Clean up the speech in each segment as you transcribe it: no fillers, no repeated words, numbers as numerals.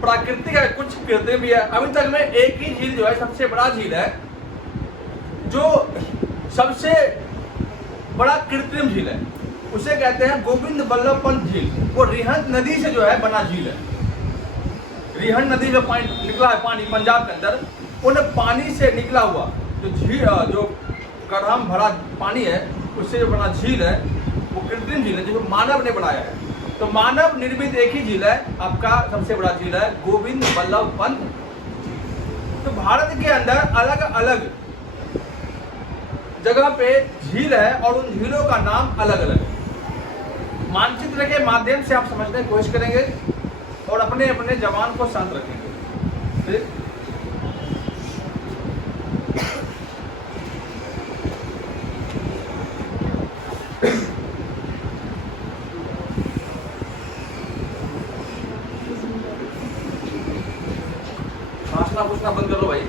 प्राकृतिक है, कुछ कृत्रिम भी है। अभी तक में एक ही झील जो है सबसे बड़ा झील है, जो सबसे बड़ा कृत्रिम झील है, उसे कहते हैं गोविंद बल्लभ पंत झील। वो रिहंद नदी से जो है बना झील है। रिहंद नदी जो पानी निकला है, पानी पंजाब के अंदर, उन पानी से निकला हुआ जो झील, जो गढ़ा में भरा पानी है, उससे जो बना झील है वो कृत्रिम झील है, जो मानव ने बनाया है। तो मानव निर्मित एक ही झील है आपका, सबसे बड़ा झील है गोविंद बल्लभ पंत झील। तो भारत के अंदर अलग अलग जगह पे झील है और उन झीलों का नाम अलग अलग है। मानचित्र के माध्यम से आप समझने की कोशिश करेंगे और अपने अपने जवान को शांत रखेंगे। ठीक? हंसना पूछना बंद कर लो भाई।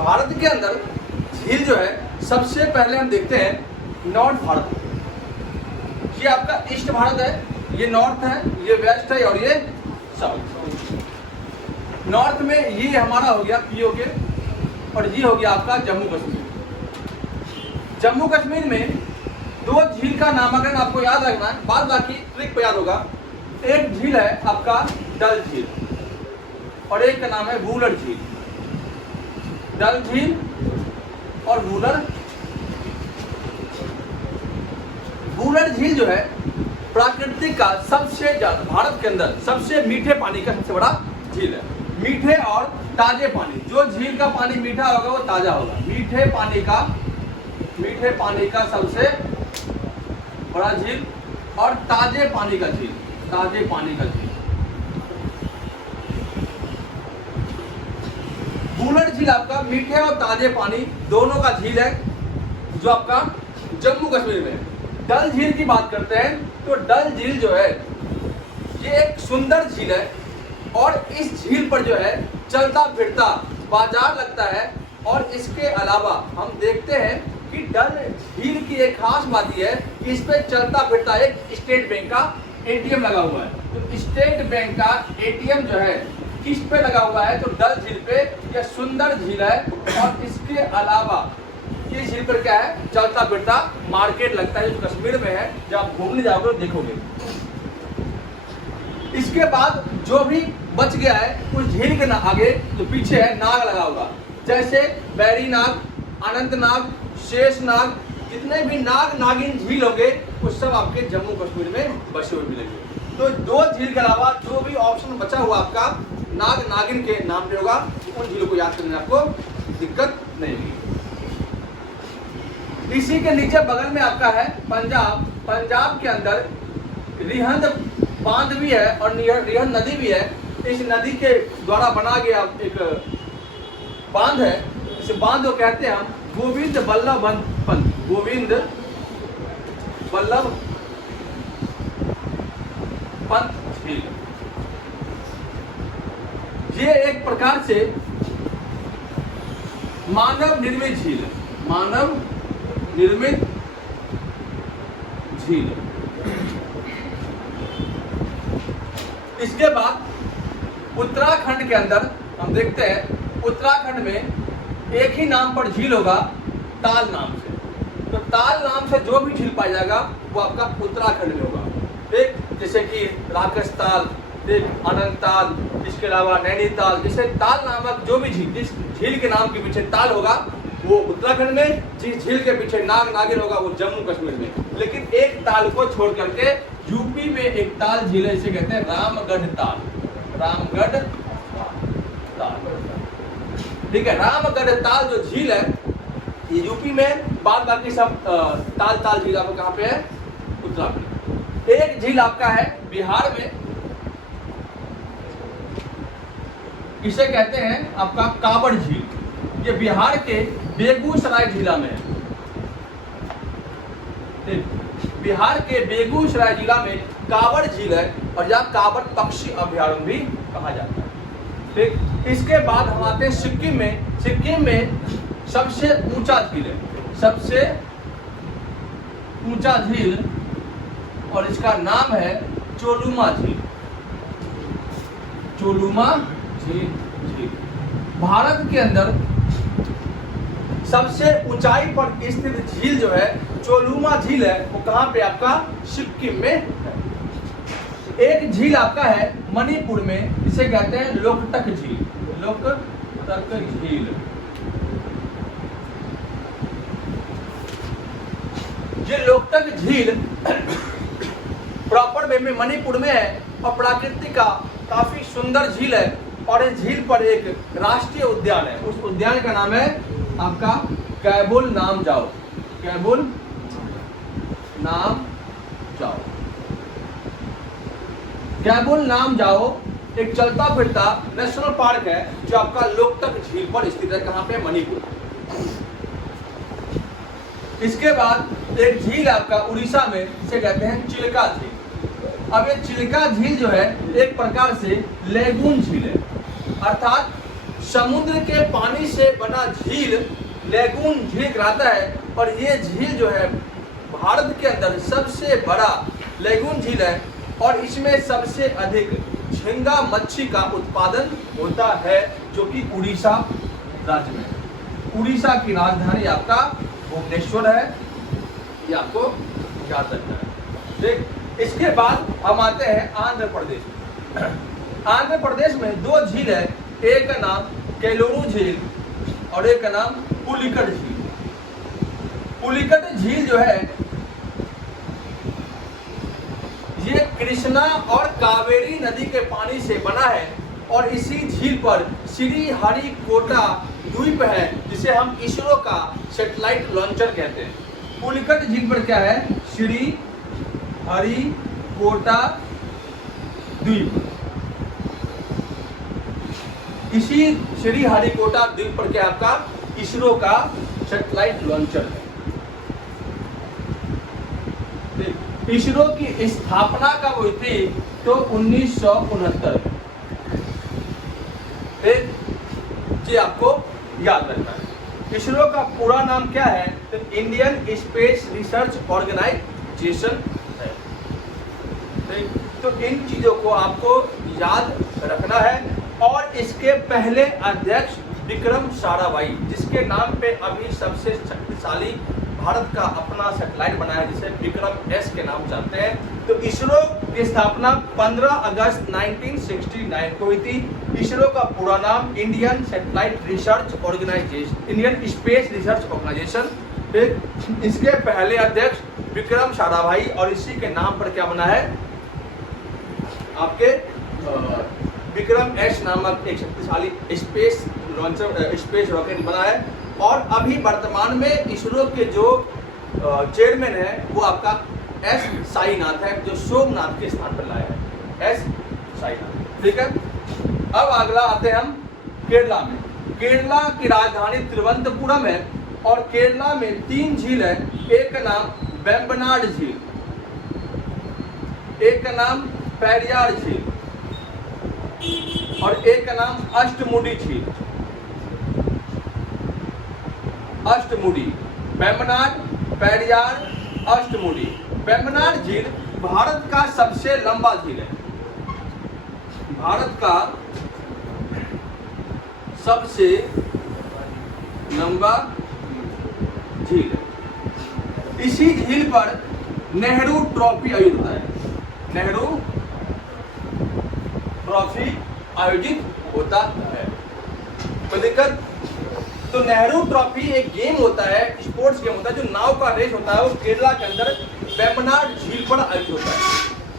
भारत के अंदर झील जो है सबसे पहले हम देखते हैं नॉर्थ भारत। ये आपका ईस्ट भारत है, ये नॉर्थ है, ये वेस्ट है और ये साउथ। नॉर्थ में ये हमारा हो गया पीओके और ये हो गया आपका जम्मू कश्मीर। जम्मू कश्मीर में दो झील का नामकरण आपको याद रखना है, बाद बाकी ट्रिक पे याद होगा। एक झील है आपका डल झील और एक का नाम है वुलर झील। डल झील और वुलर झील जो है प्राकृतिक का सबसे ज्यादा, भारत के अंदर सबसे मीठे पानी का सबसे बड़ा झील है। मीठे और ताजे पानी, जो झील का पानी मीठा होगा वो ताजा होगा। मीठे पानी का सबसे बड़ा झील और ताजे पानी का झील, ताजे पानी का झील। वुलर झील आपका मीठे और ताजे पानी दोनों का झील है, जो आपका जम्मू कश्मीर में है। डल झील की बात करते हैं तो डल झील जो है ये एक सुंदर झील है और इस झील पर जो है चलता फिरता बाजार लगता है। और इसके अलावा हम देखते हैं कि डल झील की एक खास बात यह है कि इस पे चलता फिरता एक स्टेट बैंक का एटीएम लगा हुआ है। तो स्टेट बैंक का एटीएम जो है किस पे लगा हुआ है, तो डल झील पे। यह सुंदर झील है और इसके अलावा ये झील पर क्या है, चलता फिरता मार्केट लगता है, जो कश्मीर में है। जब आप घूमने जाओगे देखोगे। इसके बाद जो भी बच गया है उस झील के आगे जो पीछे है नाग लगा होगा, जैसे बैरी नाग, अनंतनाग, शेषनाग, जितने भी नाग नागिन झील होंगे वो सब आपके जम्मू कश्मीर में बसे हुए मिलेंगे। तो दो झील के अलावा जो भी ऑप्शन बचा हुआ आपका नाग नागिन के नाम पे होगा, उन झीलों को याद करने में आपको दिक्कत नहीं होगी। इसी के नीचे बगल में आपका है पंजाब। पंजाब के अंदर रिहंद बांध भी है और रिहंद नदी भी है। इस नदी के द्वारा बना गया एक बांध है। इस बांध को कहते हैं हम गोविंद बल्लभ पंत, गोविंद बल्लभ पंत झील। ये एक प्रकार से मानव निर्मित झील है, मानव निर्मित झील। इसके बाद उत्तराखंड के अंदर हम देखते हैं, उत्तराखंड में एक ही नाम पर झील होगा, ताल नाम से। तो ताल नाम से जो भी झील पाया जाएगा वो आपका उत्तराखंड में होगा। एक जैसे कि राकेश ताल, एक अनंत ताल, इसके अलावा नैनीताल, जैसे ताल नामक जो भी झील, जिस झील के नाम के पीछे ताल होगा वो उत्तराखंड में, जिस झील के पीछे नाग नागिन होगा वो जम्मू कश्मीर में। लेकिन एक ताल को छोड़ करके यूपी में एक ताल झील है, इसे कहते हैं रामगढ़ ताल। रामगढ़ ताल, ठीक है। रामगढ़ ताल जो झील है ये यूपी में, बाद बाकी सब ताल झील आपको कहाँ पे है, उत्तराखंड। एक झील आपका है बिहार में, इसे कहते हैं आपका कांवड़ झील। ये बिहार के बेगूसराय जिला में है। बिहार के बेगूसराय जिला में कांवड़ झील है और यहाँ कांवड़ पक्षी अभयारण्य भी कहा जाता है। ठीक, इसके बाद हम आते हैं सिक्किम में। सिक्किम में सबसे ऊंचा झील है, सबसे ऊंचा झील, और इसका नाम है चोलुमा झील। चोलुमा झील। भारत के अंदर सबसे ऊंचाई पर स्थित झील जो है चोलुमा झील है, वो कहाँ पे आपका, सिक्किम में है। एक झील आपका है मणिपुर में, इसे कहते हैं लोकटक झील। लोकटक झील। ये लोकटक झील प्रॉपर वे में मणिपुर में है और प्राकृतिक का काफी सुंदर झील है। और इस झील पर एक राष्ट्रीय उद्यान है, उस उद्यान का नाम है आपका कैबुल नामजाओ। कैबुल नामजाओ। कैबुल नामजाओ एक चलता फिरता नेशनल पार्क है जो आपका लोकटक झील पर स्थित है। कहाँ पे, मणिपुर। इसके बाद एक झील आपका उड़ीसा में, इसे कहते हैं चिल्का झील। अब ये चिल्का झील जो है एक प्रकार से लेगून झील है, अर्थात समुद्र के पानी से बना झील लेगून झील कहलाता है। और ये झील जो है भारत के अंदर सबसे बड़ा लेगून झील है और इसमें सबसे अधिक झींगा मच्छी का उत्पादन होता है, जो कि उड़ीसा राज्य में है। उड़ीसा की राजधानी आपका भुवनेश्वर है, ये आपको याद रखना है। ठीक, इसके बाद हम आते हैं आंध्र प्रदेश। आंध्र प्रदेश में दो झील है, एक का नाम केलोरू झील और एक का नाम पुलिकट झील। पुलिकट झील जो है ये कृष्णा और कावेरी नदी के पानी से बना है और इसी झील पर श्रीहरिकोटा द्वीप है, जिसे हम इसरो का सैटेलाइट लॉन्चर कहते हैं। पुलिकट झील पर क्या है, श्रीहरिकोटा द्वीप। इसी श्रीहरिकोटा द्वीप पर क्या आपका इसरो का सैटेलाइट लॉन्चर है। इसरो की स्थापना कब हुई थी, तो 1969 में। ये आपको याद रखना है। इसरो का पूरा नाम क्या है, तो इंडियन स्पेस रिसर्च ऑर्गेनाइजेशन है। तो इन चीजों को आपको याद रखना है। और इसके पहले अध्यक्ष विक्रम साराभाई, जिसके नाम पे अभी सबसे शक्तिशाली भारत का अपना सैटेलाइट बना है, जिसे विक्रम एस के नाम जानते हैं। तो इसरो की स्थापना 15 अगस्त 1969 को हुई थी। इसरो का पूरा नाम Indian satellite research organisation, Indian space research organisation. इसके पहले अध्यक्ष विक्रम साराभाई और इसी के नाम पर क्या बना है, आपके विक्रम एस नामक एक शक्तिशाली स्पेस लॉन्चर, स्पेस रॉकेट बना है। और अभी वर्तमान में इसरो के जो चेयरमैन है वो आपका एस साईनाथ है, जो सोमनाथ के स्थान पर लाया है, एस साईनाथ। ठीक है, अब अगला आते हैं हम केरला में। केरला की राजधानी तिरुवनंतपुरम है और केरला में 3 झील है। एक का नाम वेम्बनाड झील, एक का नाम पेरियार झील और एक का नाम अष्टमुडी झील। अष्टमुडी, वेम्बनाड, पेरियार, अष्टमुडी। वेम्बनाड झील भारत का सबसे लंबा झील है, भारत का सबसे लंबा झील है। इसी झील पर नेहरू ट्रॉफी आयोजित होता है, नेहरू ट्रॉफी आयोजित होता है। कोई दिक्कत? तो नेहरू ट्रॉफी एक गेम होता है, स्पोर्ट्स गेम होता है, जो नाव का रेस होता है, वो केरला के अंदर वेम्बनाड झील पर आयोजित होता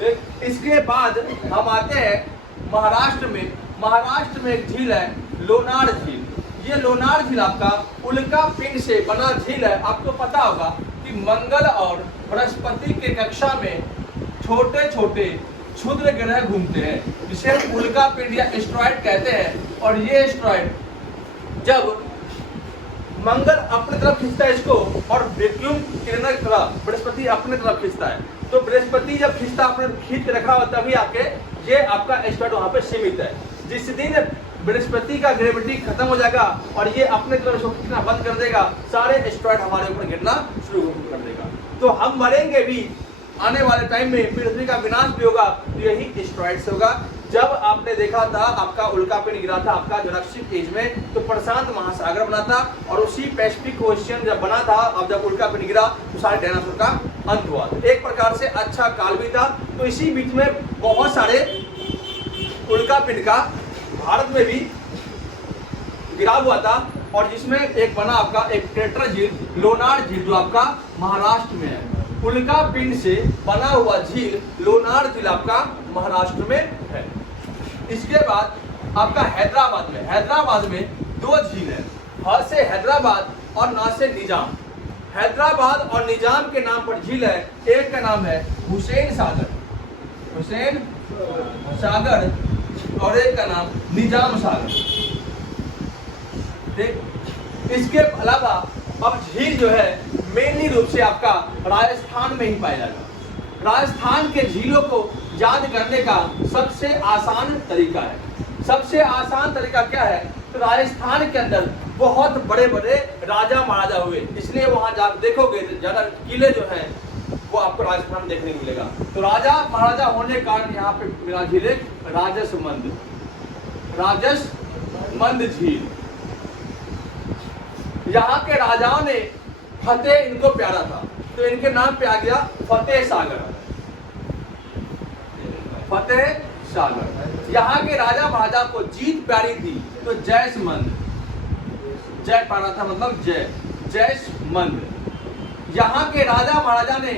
है। इसके बाद हम आते हैं महाराष्ट्र में। महाराष्ट्र में एक झील है लोनार झील। ये लोनार झील आपका उल्का पिंड से बना झील है। आपको पता होगा कि मंगल और बृहस्पति के कक्षा में छोटे छोटे क्षुद्र ग्रह घूमते हैं, जिसे हम उल्का पिंड या एस्ट्रॉयड कहते हैं। और ये एस्ट्रॉयड जब मंगल अपने तरफ खींचता है इसको और वैक्यूम किरणों की तरफ बृहस्पति अपने तरफ खींचता है, तो बृहस्पति जब खींचता अपने खींच के रखा हुआ तभी आके ये आपका एस्ट्रॉयड वहां पे सीमित है। जिस दिन बृहस्पति का ग्रेविटी खत्म हो जाएगा और ये अपने तरफ इसको खींचना बंद कर देगा, सारे एस्ट्रॉयड हमारे ऊपर गिरना शुरू कर देगा। तो हम मरेंगे भी, आने वाले टाइम में पृथ्वी का विनाश भी होगा, तो यही एस्ट्रॉयड से होगा। जब आपने देखा था आपका उल्का पिंड गिरा था आपका जुरासिक एज में, तो प्रशांत महासागर बना था और उसी पैसिफिक ओशियन जब बना था, अब जब उल्का पिंड गिरा तो सारे डायनासोर का अंत हुआ। तो एक प्रकार से अच्छा काल भी था। तो इसी बीच में बहुत सारे उल्का पिंड का भारत में भी गिरा हुआ था, और जिसमें एक बना आपका एक क्रेटर झील, लोनार झील, जो आपका महाराष्ट्र में है। उल्का पिंड से बना हुआ झील लोनार झील आपका महाराष्ट्र में है। इसके बाद आपका हैदराबाद में दो झील है, ह से हैदराबाद और ना से निजाम। हैदराबाद और निजाम के नाम पर झील है। एक का नाम है हुसैन सागर और एक का नाम निजाम सागर। ठीक, इसके अलावा अब झील जो है मेनली रूप से आपका राजस्थान में ही पाया जाएगा। राजस्थान के झीलों को याद करने का सबसे आसान तरीका है। सबसे आसान तरीका क्या है? तो राजस्थान के अंदर बहुत बड़े बड़े राजा महाराजा हुए, इसलिए वहां जा देखोगे तो ज्यादा किले जो हैं वो आपको राजस्थान में देखने को मिलेगा। तो राजा महाराजा होने के कारण यहाँ पे मेरा झील है राजसमंद झील। यहाँ के राजाओं ने फतेह इनको प्यारा था, तो इनके नाम पे आ गया फतेह सागर। यहाँ के राजा महाराजा को जीत प्यारी थी, तो जयसमंद, जय प्यारा था मतलब जयसमंद। यहाँ के राजा महाराजा ने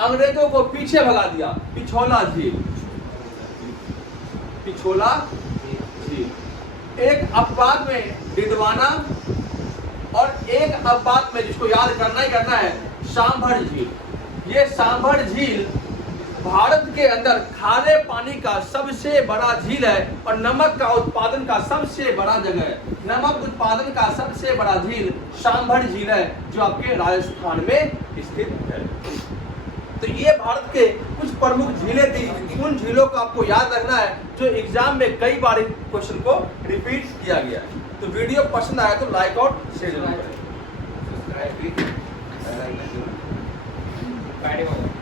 अंग्रेजों को पीछे भगा दिया, पिछोला झील। एक अपवाद में डिडवाना और एक अपवाद में जिसको याद करना ही करना है सांभर झील। ये सांभर झील भारत के अंदर खारे पानी का सबसे बड़ा झील है और नमक का उत्पादन का सबसे बड़ा जगह है। नमक उत्पादन का सबसे बड़ा झील सांभर झील है, जो आपके राजस्थान में स्थित है। तो ये भारत के कुछ प्रमुख झीलें थी। उन झीलों को आपको याद रखना है जो एग्जाम में कई बार क्वेश्चन को रिपीट किया गया है। तो वीडियो पसंद आया तो लाइक और शेयर जरूर करें।